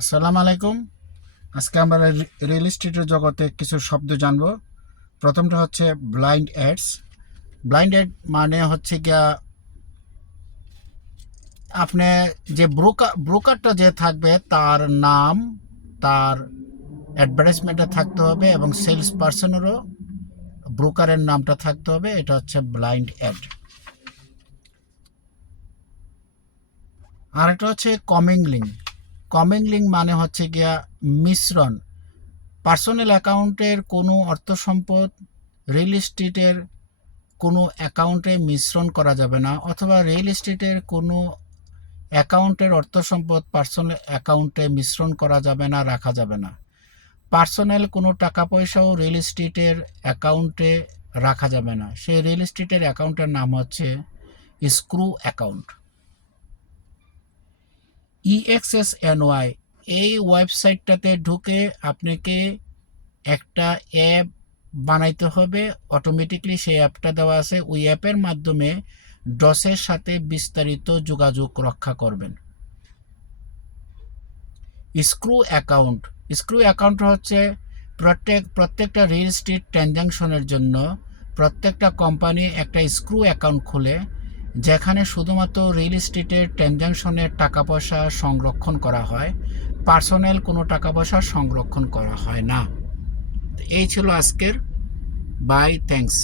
আসসালামু আলাইকুম। আজকে আমরা রিয়েল এস্টেটের জগতে কিছু শব্দ জানব। প্রথমটা হচ্ছে ব্লাইন্ড অ্যাডস। ব্লাইন্ড অ্যাড মানে হচ্ছে গিয়া আপনি যে ব্রোকারটা যে থাকবে তার নাম, তার অ্যাডভার্টাইজমেন্টে থাকতে হবে এবং সেলস পার্সনেরও ব্রোকারের নামটা থাকতে হবে। এটা হচ্ছে ব্লাইন্ড অ্যাড। আর একটা হচ্ছে কমিংলিং। কমিংলিং মানে হচ্ছে গিয়া মিশ্রণ। পার্সোনাল অ্যাকাউন্টের কোনো অর্থ সম্পদ রিয়েল এস্টেটের কোনো অ্যাকাউন্টে মিশ্রণ করা যাবে না, অথবা রিয়েল এস্টেটের কোনো অ্যাকাউন্টের অর্থ সম্পদ পার্সোনাল অ্যাকাউন্টে মিশ্রণ করা যাবে না, রাখা যাবে না। পার্সোনাল কোনো টাকা পয়সাও রিয়েল এস্টেটের অ্যাকাউন্টে রাখা যাবে না। সেই রিয়েল এস্টেটের অ্যাকাউন্টের নাম হচ্ছে স্ক্রু অ্যাকাউন্ট। EXSNY এই ওয়েবসাইটটাতে ঢুকে আপনাকে একটা অ্যাপ বানাইতে হবে। অটোমেটিকলি সেই অ্যাপটা দেওয়া আছে। ওই অ্যাপের মাধ্যমে ডসের সাথে বিস্তারিত যোগাযোগ রক্ষা করবেন। Screw account. স্ক্রু অ্যাকাউন্ট হচ্ছে প্রত্যেকটা রিয়েল এস্টেট ট্রানজ্যাকশনের জন্য প্রত্যেকটা কোম্পানি একটা স্ক্রু অ্যাকাউন্ট খুলে, যেখানে শুধুমাত্র রিয়েল এস্টেটের ট্রানজ্যাকশনের টাকা পয়সা সংরক্ষণ করা হয়, পার্সোনাল কোনো টাকা পয়সা সংরক্ষণ করা হয় না। এই ছিল আজকের। Bye, thanks.